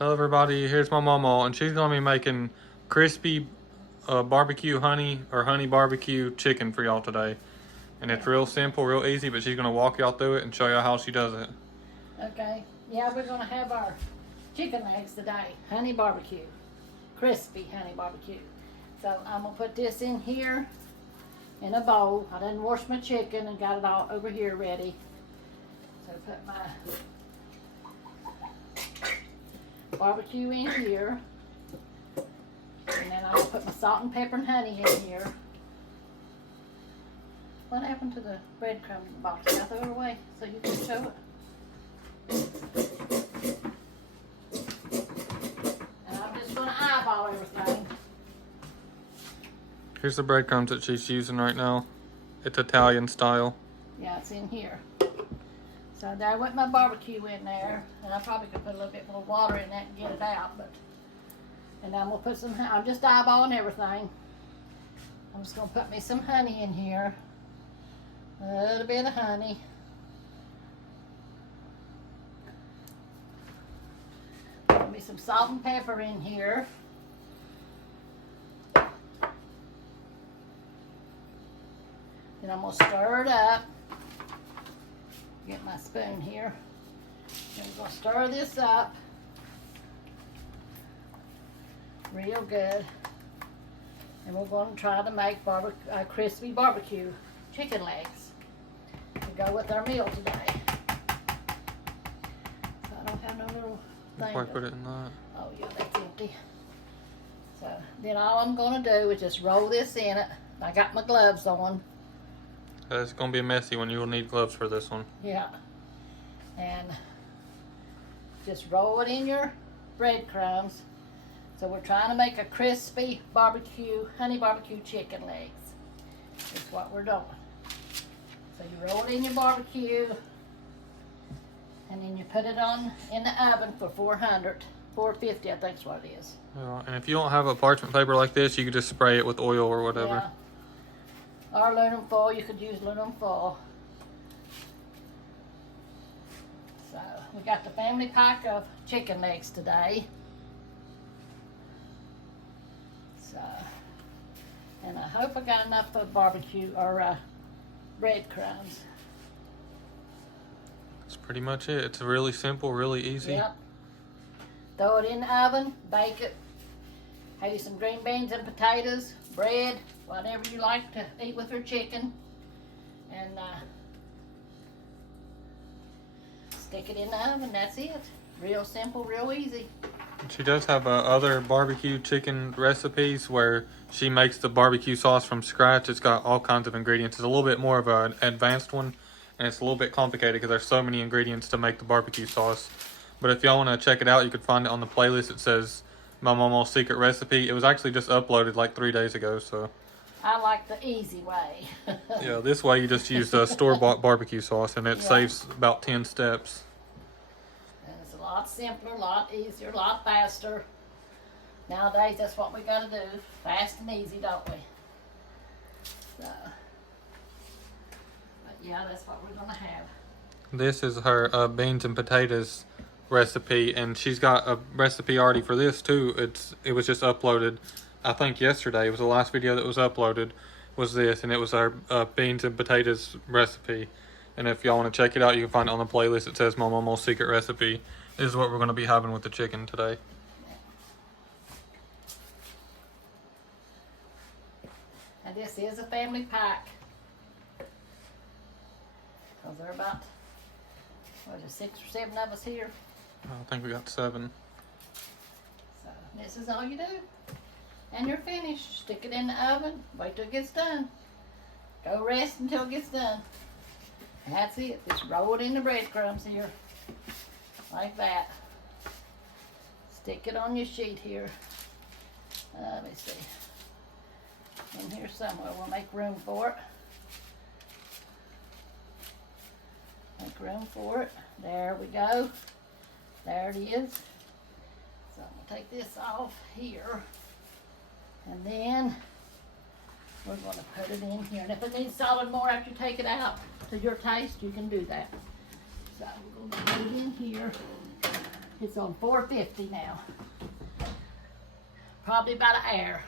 Hello everybody, here's my Mamaw, and she's gonna be making crispy barbecue honey or honey barbecue chicken for y'all today. And it's real simple, real easy, but she's gonna walk y'all through it and show y'all how she does it. Okay, yeah, we're gonna have our chicken legs today, honey barbecue, crispy honey barbecue. So I'm gonna put this in here in a bowl. I done washed my chicken and got it all over here ready. So put my barbecue in here, and then I'll put my salt and pepper and honey in here. What happened to the breadcrumb box? I threw it away so you can show it. And I'm just gonna eyeball everything. Here's the breadcrumbs that she's using right now. It's Italian style. Yeah, it's in here. So there went my barbecue in there, and I probably could put a little bit more water in that and get it out, but. And then we'll put some. I'm just eyeballing everything. I'm just gonna put me some honey in here. A little bit of honey. Put me some salt and pepper in here. Then I'm gonna stir it up. Get my spoon here. And we're gonna stir this up real good. And we're gonna try to make crispy barbecue chicken legs to go with our meal today. So I don't have no little thing. Before I put it in that. Oh yeah, that's empty. So then all I'm gonna do is just roll this in it. I got my gloves on. It's gonna be messy when you'll need gloves for this one. Yeah. And just roll it in your breadcrumbs. So we're trying to make a crispy barbecue, honey barbecue chicken legs. That's what we're doing. So you roll it in your barbecue, and then you put it on in the oven for 450, I think is what it is. And if you don't have a parchment paper like this, you could just spray it with oil or whatever. Yeah. Or aluminum foil, you could use aluminum foil. So we got the family pack of chicken legs today. So, and I hope I got enough of barbecue or breadcrumbs. That's pretty much it. It's really simple, really easy. Yep. Throw it in the oven, bake it. Have you some green beans and potatoes, bread, whatever you like to eat with your chicken. And stick it in the oven, that's it. Real simple, real easy. She does have other barbecue chicken recipes where she makes the barbecue sauce from scratch. It's got all kinds of ingredients. It's a little bit more of an advanced one, and it's a little bit complicated because there's so many ingredients to make the barbecue sauce. But if y'all want to check it out, you can find it on the playlist. It says My Mamaw's Secret Recipe. It was actually just uploaded like 3 days ago, so. I like the easy way. Yeah, this way you just use the store-bought barbecue sauce, and it saves about 10 steps. It's a lot simpler, a lot easier, a lot faster. Nowadays, that's what we gotta do. Fast and easy, don't we? So, but yeah, that's what we're gonna have. This is her beans and potatoes recipe, and she's got a recipe already for this too. It was just uploaded, I think yesterday. It was the last video that was uploaded was this, and it was our beans and potatoes recipe. And if y'all want to check it out, you can find it on the playlist. It says My Mamaw's Secret Recipe. This is what we're going to be having with the chicken today. And this is a family pack. Because there are about, what is it, 6 or 7 of us here. I think we got 7. So this is all you do. And you're finished. Stick it in the oven. Wait till it gets done. Go rest until it gets done. And that's it. Just roll it in the breadcrumbs here. Like that. Stick it on your sheet here. Let me see. In here somewhere. We'll make room for it. Make room for it. There we go. There it is. So I'm going to take this off here. And then we're going to put it in here. And if it needs solid more after you take it out to your taste, you can do that. So we're going to put it in here. It's on 450 now. Probably about an hour.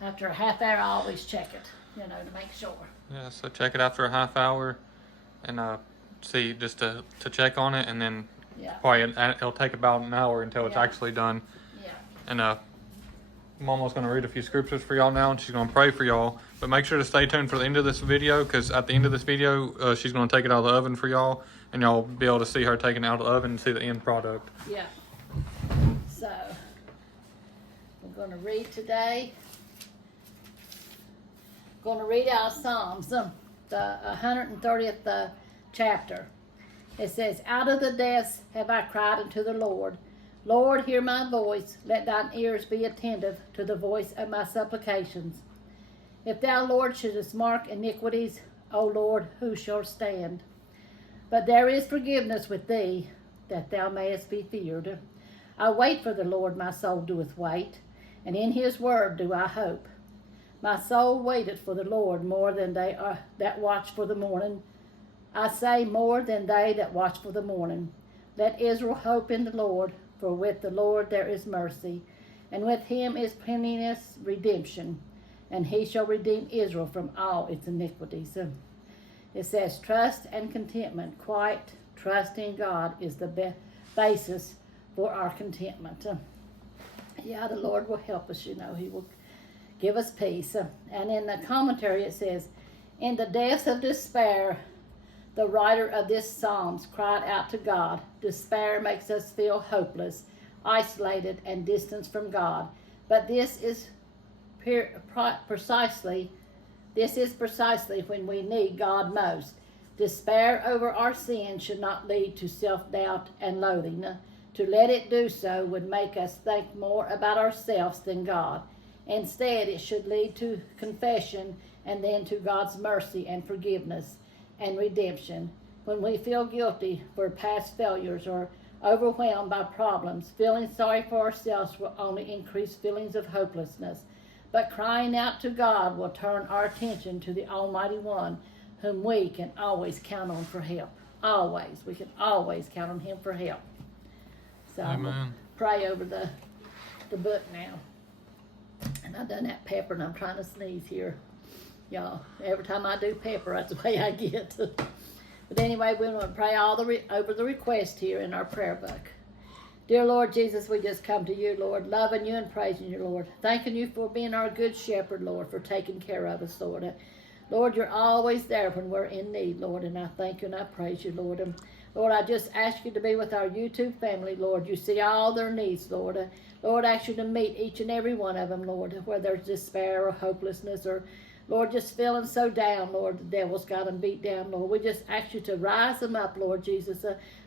After a half hour, I always check it, to make sure. Yeah, so check it after a half hour and see just to check on it, and then probably it'll take about an hour until it's actually done. Yeah. And Mama's going to read a few scriptures for y'all now, and she's going to pray for y'all. But make sure to stay tuned for the end of this video, because at the end of this video, she's going to take it out of the oven for y'all, and y'all will be able to see her taking it out of the oven and see the end product. Yeah. So, we're going to read today. Going to read out Psalms, the 130th chapter. It says, "Out of the depths have I cried unto the Lord. Lord, hear my voice. Let thine ears be attentive to the voice of my supplications. If thou, Lord, shouldest mark iniquities, O Lord, who shall stand? But there is forgiveness with thee, that thou mayest be feared. I wait for the Lord, my soul doeth wait, and in his word do I hope. My soul waiteth for the Lord more than they are that watch for the morning. I say more than they that watch for the morning. Let Israel hope in the Lord, for with the Lord there is mercy, and with him is plenteous redemption, and he shall redeem Israel from all its iniquities." It says, trust and contentment, quiet trust in God is the basis for our contentment. The Lord will help us, He will give us peace. And in the commentary it says, "In the depths of despair, the writer of this Psalms cried out to God. Despair makes us feel hopeless, isolated, and distant from God. But this is precisely when we need God most. Despair over our sin should not lead to self-doubt and loathing. To let it do so would make us think more about ourselves than God. Instead, it should lead to confession and then to God's mercy and forgiveness and redemption. When we feel guilty for past failures or overwhelmed by problems, feeling sorry for ourselves will only increase feelings of hopelessness. But crying out to God will turn our attention to the Almighty One, whom we can always count on for help. Always. We can always count on Him for help." So I'm going to pray over the book now. And I've done that pepper, and I'm trying to sneeze here. Y'all, every time I do pepper, that's the way I get. But anyway, we want to pray over the request here in our prayer book. Dear Lord Jesus, we just come to you, Lord, loving you and praising you, Lord. Thanking you for being our good shepherd, Lord, for taking care of us, Lord. Lord, you're always there when we're in need, Lord, and I thank you and I praise you, Lord. And Lord, I just ask you to be with our YouTube family, Lord. You see all their needs, Lord. Lord, I ask you to meet each and every one of them, Lord, whether there's despair or hopelessness or, Lord, just feeling so down, Lord, the devil's got them beat down, Lord. We just ask you to rise them up, Lord Jesus.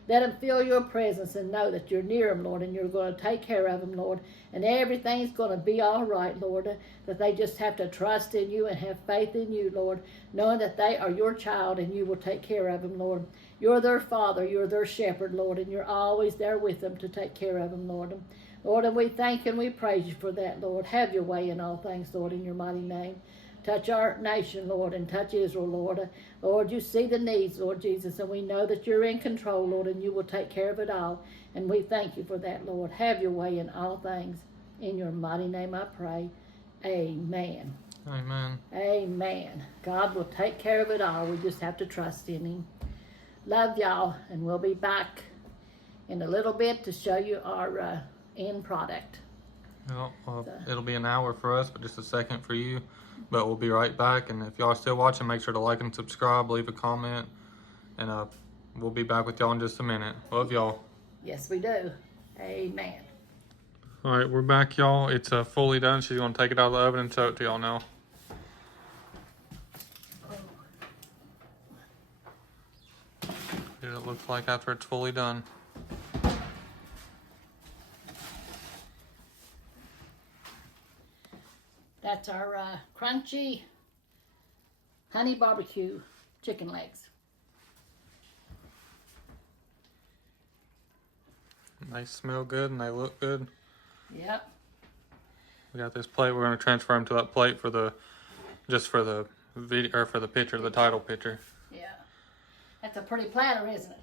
Let them feel your presence and know that you're near them, Lord, and you're going to take care of them, Lord. And everything's going to be all right, Lord, that they just have to trust in you and have faith in you, Lord, knowing that they are your child and you will take care of them, Lord. You're their father, you're their shepherd, Lord, and you're always there with them to take care of them, Lord. Lord, and we thank and we praise you for that, Lord. Have your way in all things, Lord, in your mighty name. Touch our nation, Lord, and touch Israel, Lord. Lord, you see the needs, Lord Jesus, and we know that you're in control, Lord, and you will take care of it all. And we thank you for that, Lord. Have your way in all things. In your mighty name I pray. Amen. Amen. Amen. God will take care of it all. We just have to trust in him. Love y'all, and we'll be back in a little bit to show you our end product. Well, it'll be an hour for us, but just a second for you. But we'll be right back, and if y'all are still watching, make sure to like and subscribe, leave a comment, and we'll be back with y'all in just a minute. Love y'all. Yes, we do. Amen. All right, we're back, y'all. It's fully done. She's going to take it out of the oven and show it to y'all now. Here's what it looks like after it's fully done. That's our crunchy honey barbecue chicken legs. They smell good and they look good. Yep. We got this plate. We're going to transfer them to that plate for the video or for the picture, the title picture. Yeah. That's a pretty platter, isn't it?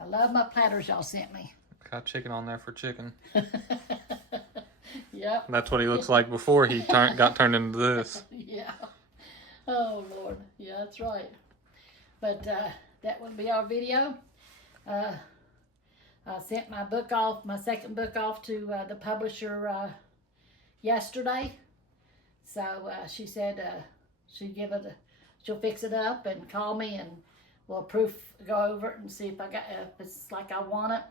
I love my platters y'all sent me. Got chicken on there for chicken. Yep. That's what he looks like before he got turned into this. Yeah. Oh, Lord. Yeah, that's right. But that would be our video. I sent my book off, my second book off to the publisher yesterday. So she said she'll fix it up and call me and we'll go over it and see if it's like I want it.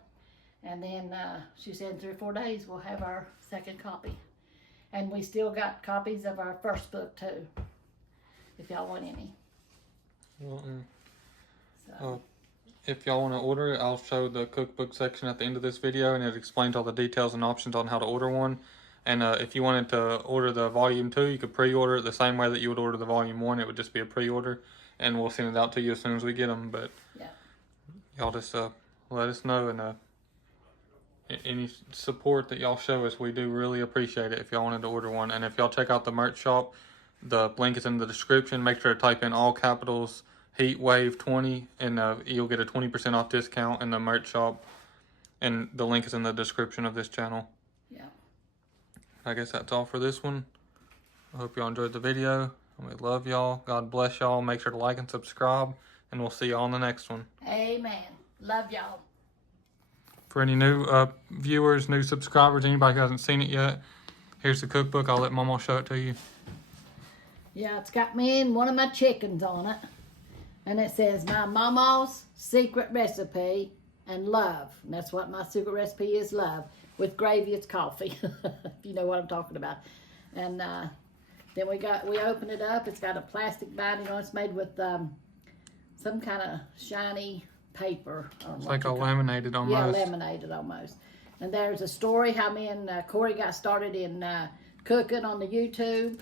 And then she said in 3 or 4 days we'll have our second copy. And we still got copies of our first book too, if y'all want any. So. If y'all want to order it, I'll show the cookbook section at the end of this video, and it explains all the details and options on how to order one. And if you wanted to order the volume 2, you could pre-order it the same way that you would order the volume 1. It would just be a pre-order, and we'll send it out to you as soon as we get them. But yeah, y'all just let us know, and any support that y'all show us, we do really appreciate it if y'all wanted to order one. And if y'all check out the merch shop, the link is in the description. Make sure to type in all capitals Heatwave 20, and you'll get a 20% off discount in the merch shop. And the link is in the description of this channel. yeah. I guess that's all for this one. I hope y'all enjoyed the video. We love y'all. God bless y'all. Make sure to like and subscribe, and we'll see y'all on the next one. Amen. Love y'all. For any new viewers, new subscribers, anybody who hasn't seen it yet, here's the cookbook. I'll let Mama show it to you. Yeah, it's got me and one of my chickens on it. And it says, my Mamaw's secret recipe and love. And that's what my secret recipe is, love. With gravy, it's coffee. If you know what I'm talking about. And then we open it up. It's got a plastic binding on it. It's made with some kind of shiny paper. It's like a laminated almost. Yeah, laminated almost. And there's a story how me and Corey got started in cooking on the YouTube.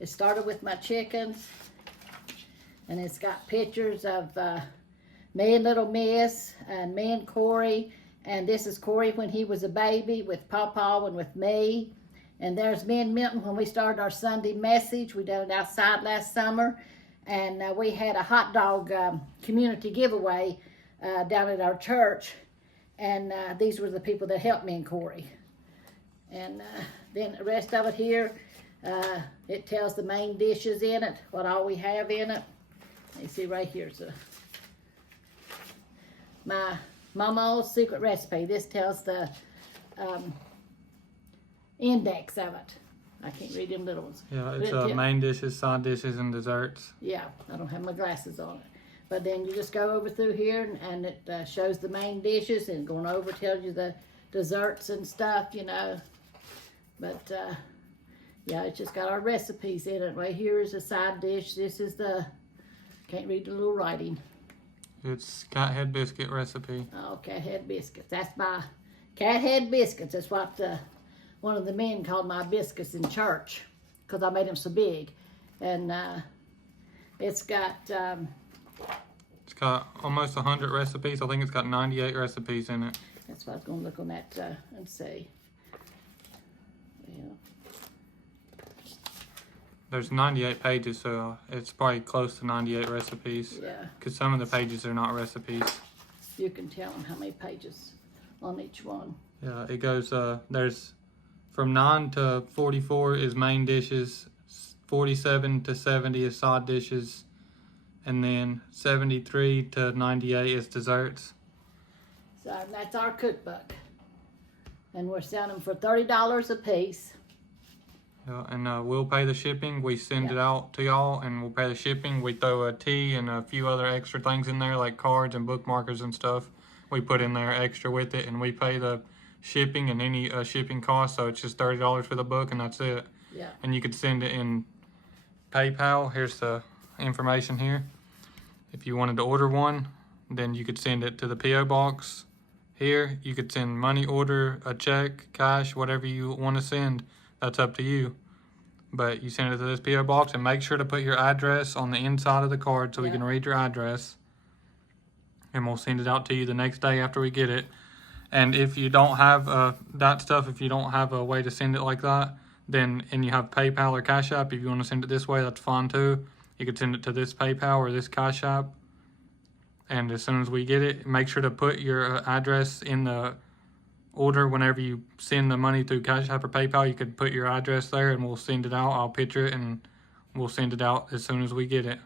It started with my chickens. And it's got pictures of me and little Miss and me and Corey. And this is Corey when he was a baby with Pawpaw and with me. And there's me and Milton when we started our Sunday message. We done it outside last summer. And we had a hot dog community giveaway down at our church. And these were the people that helped me and Corey. And then the rest of it here, it tells the main dishes in it, what all we have in it. You see right here's my Mamaw's secret recipe. This tells the index of it. I can't read them little ones. Yeah, it's main dishes, side dishes, and desserts. Yeah, I don't have my glasses on it. But then you just go over through here and it shows the main dishes, and going over tells you the desserts and stuff, you know. But yeah, it's just got our recipes in it. Right here is a side dish. This is the, can't read the little writing. It's cat head biscuit recipe. Oh, cat head biscuits. That's my cat head biscuits. That's what one of the men called my biscuits in church, because I made them so big. And it's got almost 100 recipes. I think it's got 98 recipes in it. That's what I was going to look on that and see. Yeah. There's 98 pages, so it's probably close to 98 recipes. Yeah. Because some of the pages are not recipes. You can tell them how many pages on each one. Yeah, it goes, there's from 9 to 44 is main dishes, 47 to 70 is side dishes, and then 73 to 98 is desserts. So that's our cookbook. And we're selling them for $30 a piece. Yeah, and we'll pay the shipping. We send it out to y'all, and we'll pay the shipping. We throw a tea and a few other extra things in there, like cards and bookmarkers and stuff. We put in there extra with it, and we pay the shipping and any shipping costs. So it's just $30 for the book, and that's it. Yeah. And you could send it in PayPal. Here's the information here. If you wanted to order one, then you could send it to the P.O. box here. You could send money order, a check, cash, whatever you want to send. That's up to you. But you send it to this P.O. box, and make sure to put your address on the inside of the card so we can read your address. And we'll send it out to you the next day after we get it. And if you don't have that stuff, if you don't have a way to send it like that, then, and you have PayPal or Cash App, if you want to send it this way, that's fine too. You could send it to this PayPal or this Cash App. And as soon as we get it, make sure to put your address in the order. Whenever you send the money through Cash App or PayPal, you could put your address there and we'll send it out. I'll picture it and we'll send it out as soon as we get it.